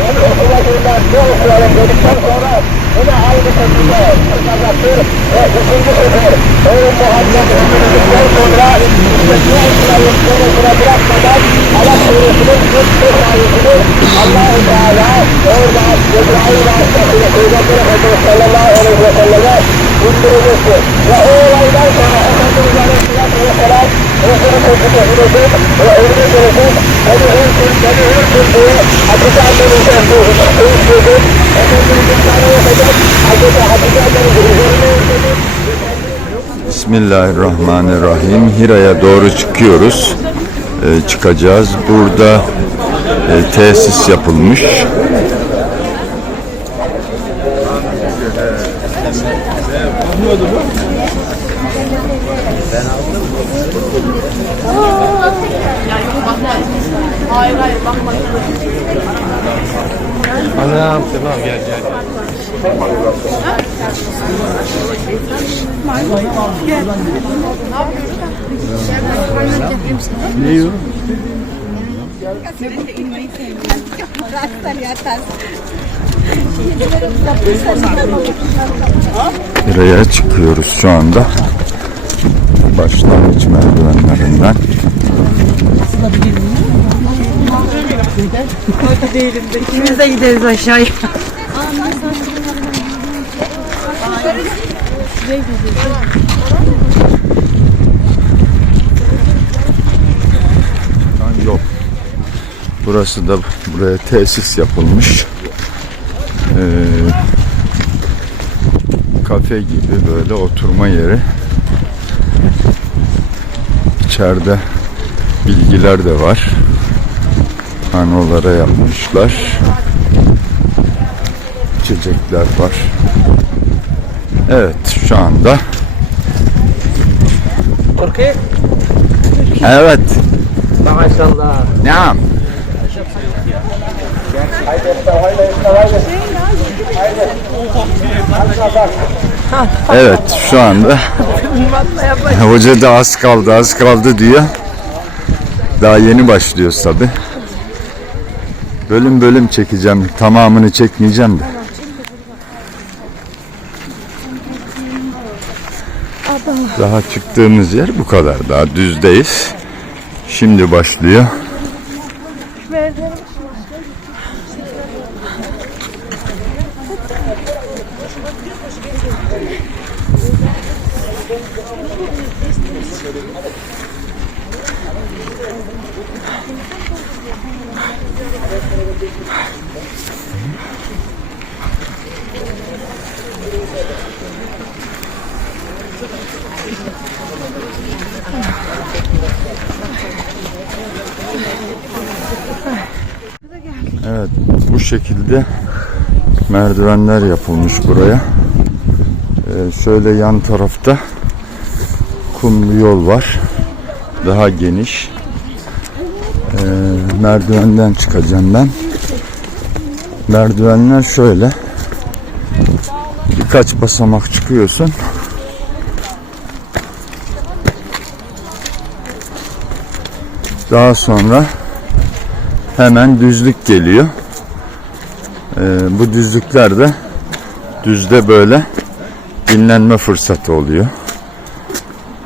Ben okula buradan ne okuyorum dedikten sonra yine aynı şekilde çıkacaktır. Ve ikinci sefer Oğlum Muhammed ömrünüzden sonra İsmetli İsrail sonrasına bırakmadan Allah suresinin ilk beş ayetini Allah-u Teala orada Cebrail vasıtasıyla Peygamber Efendimiz sallallahu aleyhi ve selleme Bismillahirrahmanirrahim. Hira'ya doğru çıkıyoruz. Ee, çıkacağız. Burada e, tesis yapılmış. Hayır hayır bakma. Anam tamam gel gel. Hira'ya çıkıyoruz şu anda. Başlangıç merdivenlerinden. İkimiz de gideriz aşağıya. Yok. Burası da buraya tesis yapılmış. Ee, kafe gibi böyle oturma yeri. İçeride bilgiler de var. Panolara yapmışlar. İçecekler var. Evet şu anda Türkiye. evet Maşallah. Naam. Evet şu anda hoca da az kaldı az kaldı diyor. Daha yeni başlıyoruz tabi. Bölüm bölüm çekeceğim. Tamamını çekmeyeceğim de. Daha çıktığımız yer bu kadar. Daha düzdeyiz. Şimdi başlıyor. Evet bu şekilde merdivenler yapılmış buraya. Ee, şöyle yan tarafta kumlu yol var. Daha geniş. Ee, merdivenden çıkacağım ben. Merdivenler şöyle. Birkaç basamak çıkıyorsun. Daha sonra hemen düzlük geliyor. Ee, bu düzlüklerde düzde böyle dinlenme fırsatı oluyor.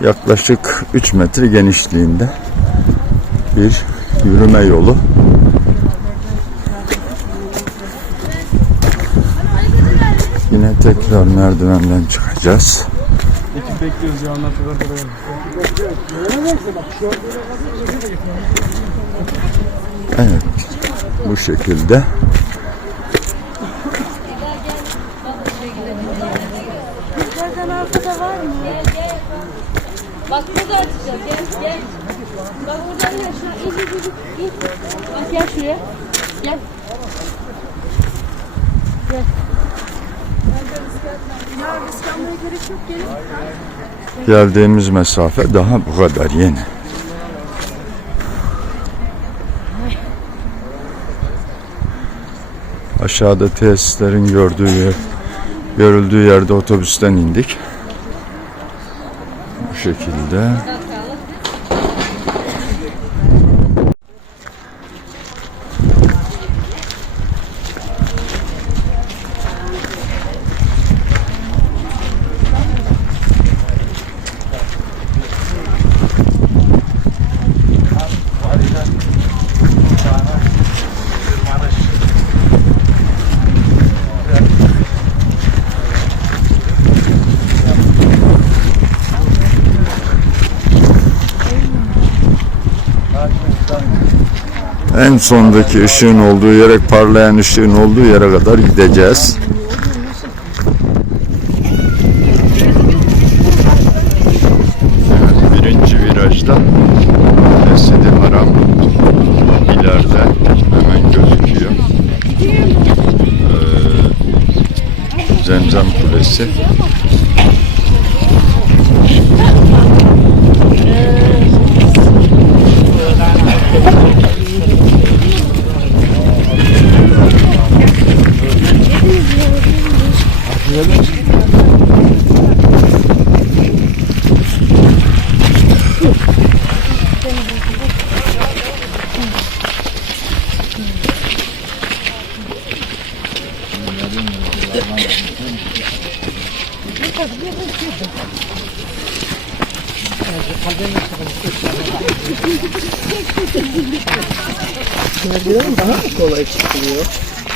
Yaklaşık 3 metre genişliğinde bir yürüme yolu. Yine tekrar merdivenden çıkacağız. Ekip bekliyoruz ya sonra buraya. Evet. Bu şekilde. Bak burada açacağız. Gel gel. Bak buradan gel. Şuna in in in. in. Bak gel şuraya. Gel. Geldiğimiz mesafe daha bu kadar yeni. Aşağıda tesislerin gördüğü yer, görüldüğü yerde otobüsten indik. Bu şekilde. En sondaki ışığın olduğu yere, parlayan ışığın olduğu yere kadar gideceğiz. Birinci virajda Mescid-i ileride hemen gözüküyor. Ee, Zemzem Kulesi.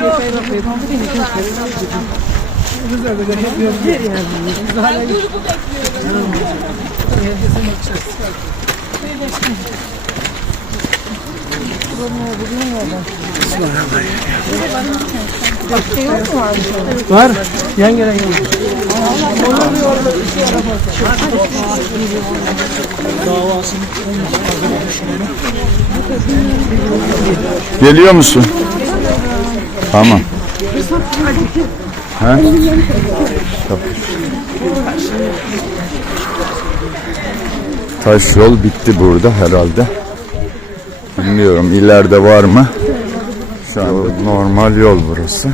Yok. Güzel güzel hep yazıyor. Ben grubu bekliyorum. Herkesin bakacağız. Buyur başkanım. Bugün nereden? Var. Yan gelen yan. Geliyor musun? Tamam. He? Taş yol bitti burada herhalde. Bilmiyorum ileride var mı? Şu an normal yol burası.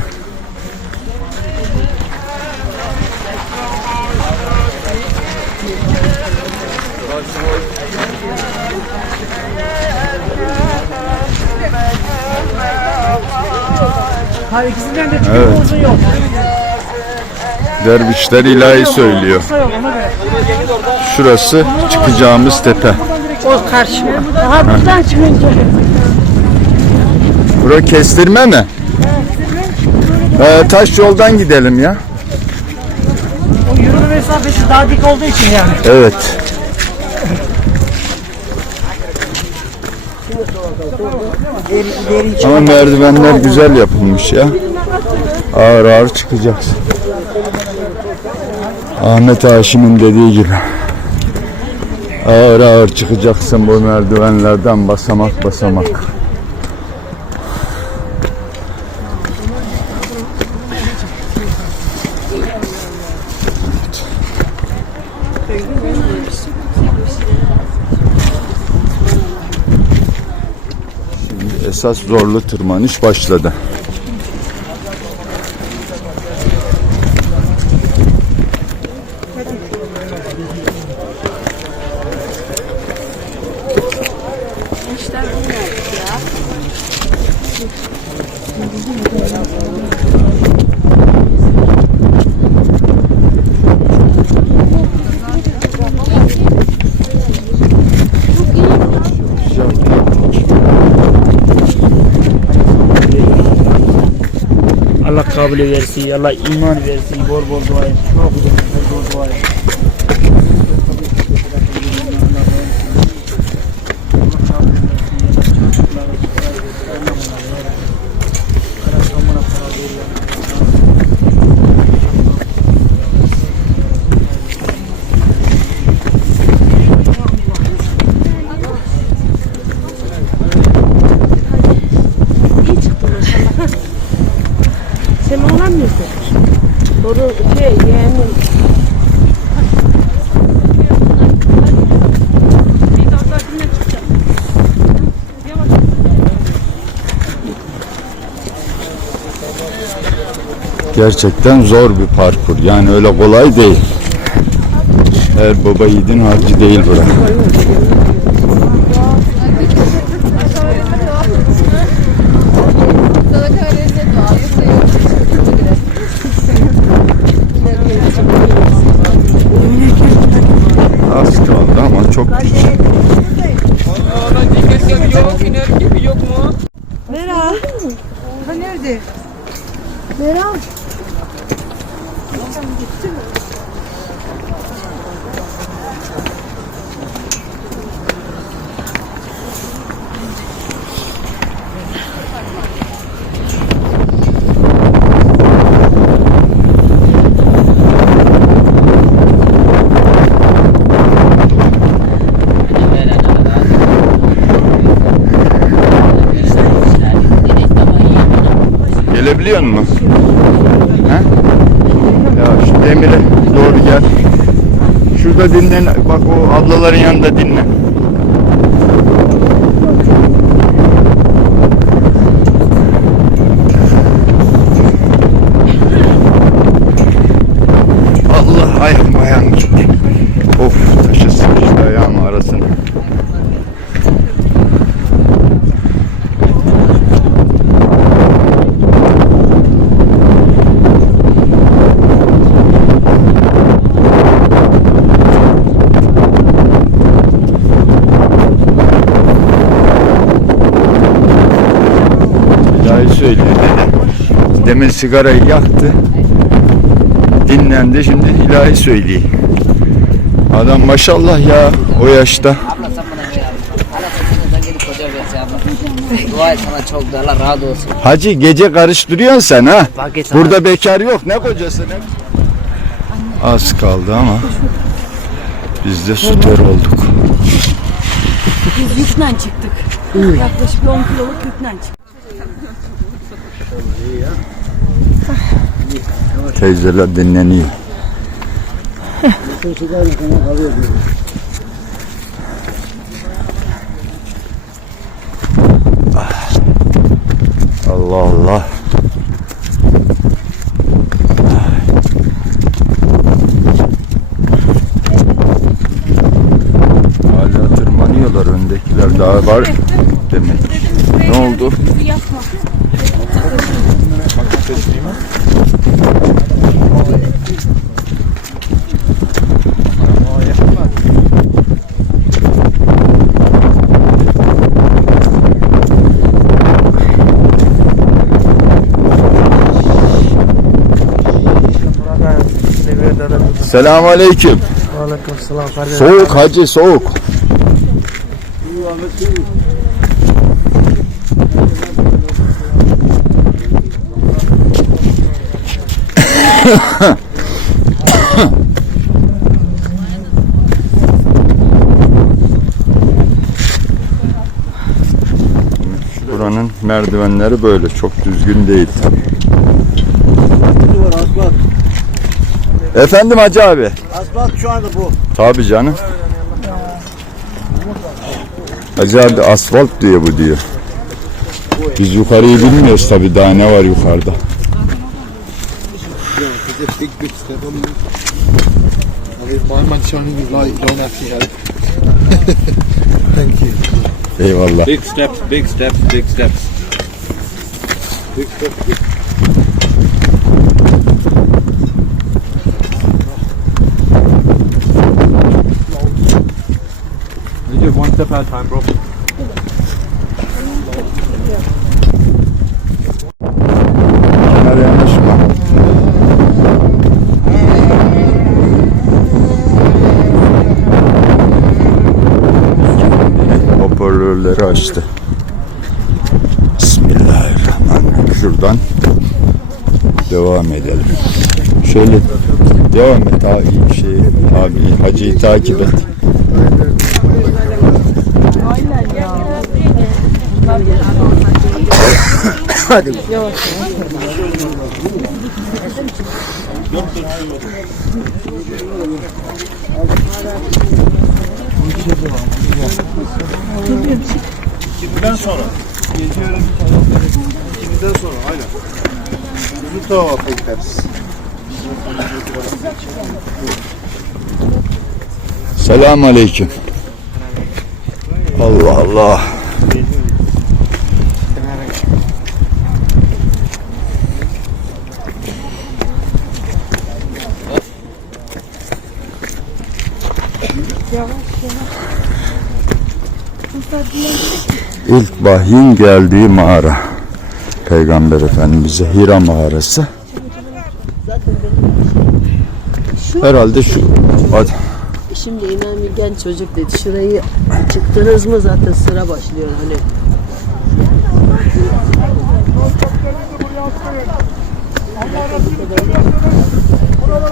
Hayır ikisinden de Evet. uzun yok. Dervişler ilahi söylüyor. Şurası çıkacağımız tepe. O karşı. Aha buradan çıkınca. Bura kestirme mi? Ee, taş yoldan gidelim ya. O yürüme mesafesi daha dik olduğu için yani. Evet. Ama merdivenler güzel yapılmış ya. Ağır ağır çıkacaksın. Ahmet Haşim'in dediği gibi. Ağır ağır çıkacaksın bu merdivenlerden basamak basamak. Esas zorlu tırmanış başladı. Allah kabul versin, Allah iman versin, bol bol dua et. Çok güzel, bol bol dua et. Sen oğlan mısın? Doğru şey yeğenim. Gerçekten zor bir parkur. Yani öyle kolay değil. Her baba yiğidin harcı değil bura. Az kaldı ama çok küçük. Gelebiliyor musun? He? Ya şu demire doğru gel. Şurada dinlen. Bak o ablaların yanında dinlen. Allah ayağım ayağım. Of taşı sıkıştı ayağım arasına. İlahi söylüyor dede. Demin sigarayı yaktı. Dinlendi şimdi ilahi söyleyeyim. Adam maşallah ya o yaşta. Şey. Dua et sana çok da Allah razı olsun. Hacı gece karıştırıyorsun sen ha. Burada bekar yok ne kocası ne. Az kaldı ama biz de süper olduk. Biz yükle çıktık. Yaklaşık bir 10 kiloluk yükle çıktık. Teyzeler dinleniyor. Allah Allah. Hala tırmanıyorlar öndekiler daha var demek. Ne oldu? Selamun aleyküm. Aleyküm selam kardeşim. Soğuk hacı soğuk. Buranın merdivenleri böyle çok düzgün değil. Efendim hacı abi. Asfalt şu anda bu. Tabii canım. Hacı abi asfalt diye bu diyor. Biz yukarıyı bilmiyoruz tabii daha ne var yukarıda. Eyvallah. Big steps, big steps, big steps. Big step. Big You a time, bro. Hoparlörleri açtı. Bismillahirrahmanirrahim. Şuradan devam edelim. Şöyle devam et abi şey abi hacıyı takip et. Şimdiden sonra aynen. Uzun tava gideriz. Selam aleyküm. Allah Allah. İlk vahyin geldiği mağara. Peygamber Efendimiz'e Hira mağarası. Herhalde şu Hadi. Şimdi bir genç çocuk dedi. Şurayı çıktınız mı zaten sıra başlıyor hani. Biraz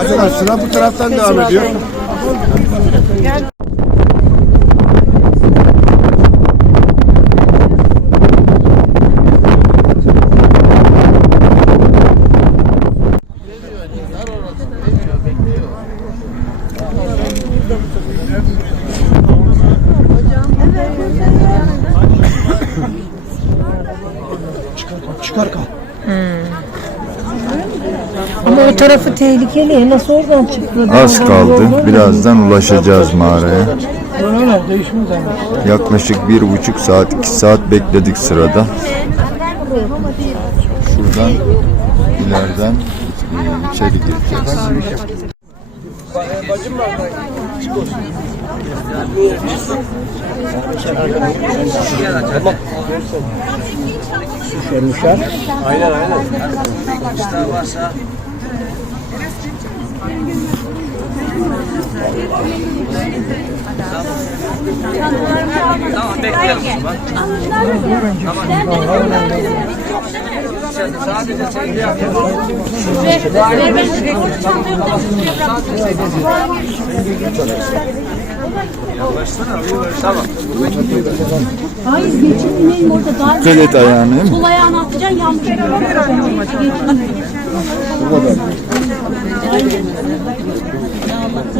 Acaba sıra bu taraftan devam ediyor. Ama o tarafı tehlikeli. Nasıl oradan çıktı? Az kaldı. Birazdan ulaşacağız mağaraya. Yaklaşık bir buçuk saat, iki saat bekledik sırada. Şuradan ileriden e, içeri gireceğiz. Hayır geçinmeyin orada daha Dikkat et ayağını. sol ayağını atacaksın yanlış. Daha şişmanlar Bugüne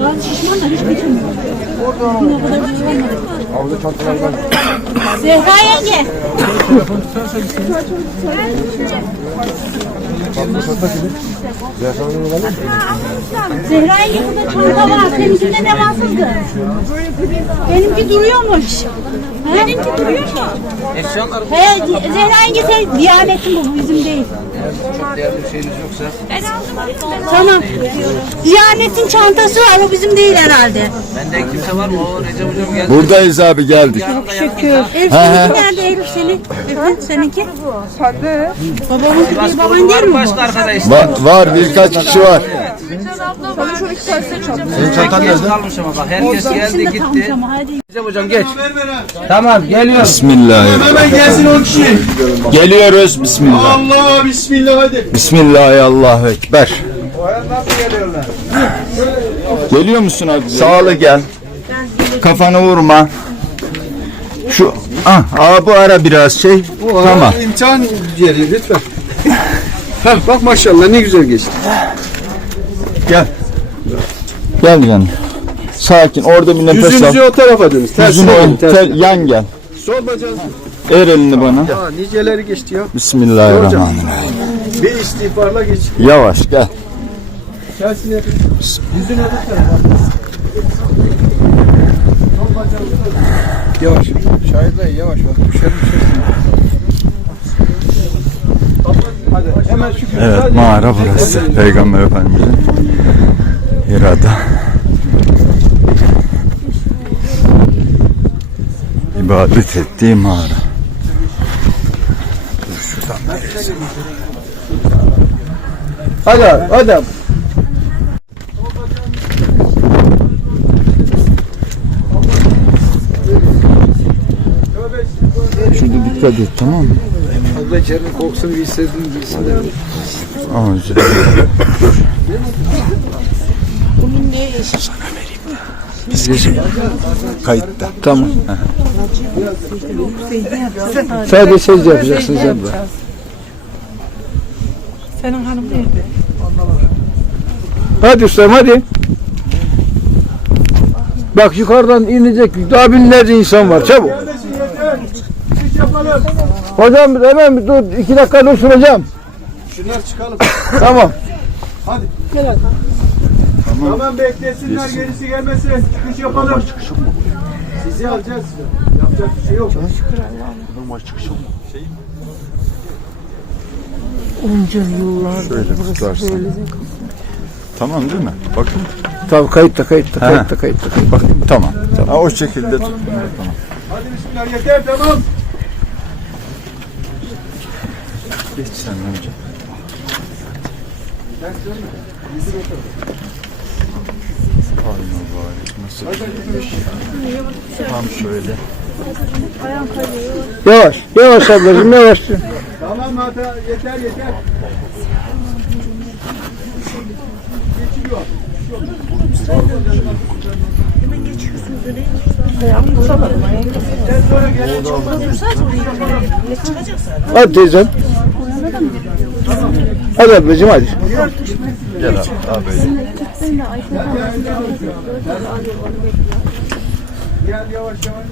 kadar şişmanlar. Zehra yenge. Zehra yenge burada çanta var. Seninkinde ne var kızım? Benimki duruyormuş. Benimki duruyor mu? He, Zehra yenge sen Diyanet'in bu bizim değil. Tamam. Diyanet'in çantası var, o bizim değil herhalde. Bende kimse var mı? O Recep hocam geldi. Buradayız abi geldik. Şükür. Elif seninki nerede Elif senin? Elif seninki? Sende. Babamın baban değil mi bu? Başka arkadaş. Va- var birkaç kişi var. Senin çantan nerede? Kalmış ama bak herkes geldi gitti. Recep hocam geç. Tamam geliyor. Bismillahirrahmanirrahim. Gelsin o kişi. Geliyoruz. Bismillah. Allah bismillah hadi. Bismillahirrahmanirrahim. Ekber. Geliyor musun abi? Sağlı gel. Kafanı vurma. Şu ah, aa, bu ara biraz şey. Tamam. İmtihan yeri lütfen. Bak maşallah ne güzel geçti. Gel. Gel yani. Sakin. Orada bir nefes al. Yüzünüzü o tarafa dönün. Tersine Yüzünü dönün. ön, tersine. ter- yan gel. Sol bacağınızı. Eğer elini bana. Aa, niceleri geçti ya. Bismillahirrahmanirrahim. Bir istiğfarla geç. Yavaş gel. Tersine yapın. Yüzünü öbür tarafa. Sol bacağınızı. Yavaş. Şahit Bey yavaş bak. Düşer düşer. Hadi hemen şükür. Evet mağara burası. Peygamber Efendimizin Hira'da. ibadet ettiği mağara. Dur şuradan neresi? Hadi abi. Şurada dikkat et tamam mı? buradakilerin kokusunu bir hissedin bilsin de. Aa, özür dilerim. Kayıtta. Tamam. Sadece siz yapacaksınız abla. Senin hanım nerede? Hadi ustam hadi. Bak yukarıdan inecek daha binlerce insan var çabuk. Hocam hemen bir dur iki dakika dursun hocam. Şunlar çıkalım. Tamam. Tamam beklesinler gerisi gelmesin. Çıkış yapalım. Sizi alacağız. Yapacak bir şey yok. Şöyle tutarsın. Tamam değil mi? Bakın. Tamam kayıtta kayıtta kayıtta kayıtta. kayıtta. Bakın tamam. tamam. Ha, o şekilde tut. Tamam. Hadi bismillah yeter tamam. Geç sen önce. Ay mübarek nasıl bir. Tam şöyle. Yavaş yavaş ablacığım yavaş. Tamam hata yeter yeter. Hadi teyzem. Hadi ablacığım hadi. Gel abi. Abi. Gel yavaş yavaş.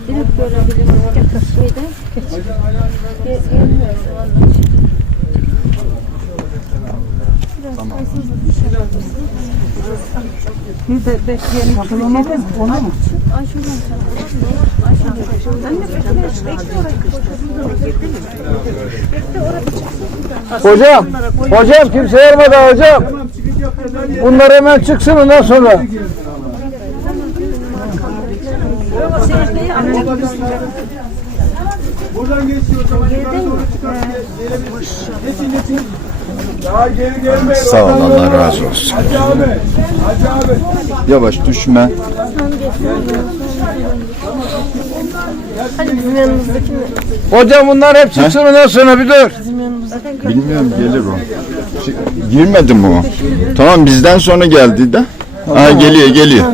Hocam. Hocam kimse yarmadan hocam. Tamam çıkış yapacağız hadi. Bunlar hemen çıksın ondan sonra. Buradan geçiyor zaman. Daha geri gelmeyin. Sağ ol Allah razı olsun. Hacı abi. Hacı abi. Yavaş düşme. Hocam bunlar hep çıksın ondan sonra bir dur. Bilmiyorum gelir o. Girmedi mi o? Tamam bizden sonra geldi de. Ha geliyor geliyor.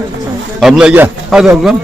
Abla gel. Hadi ablam.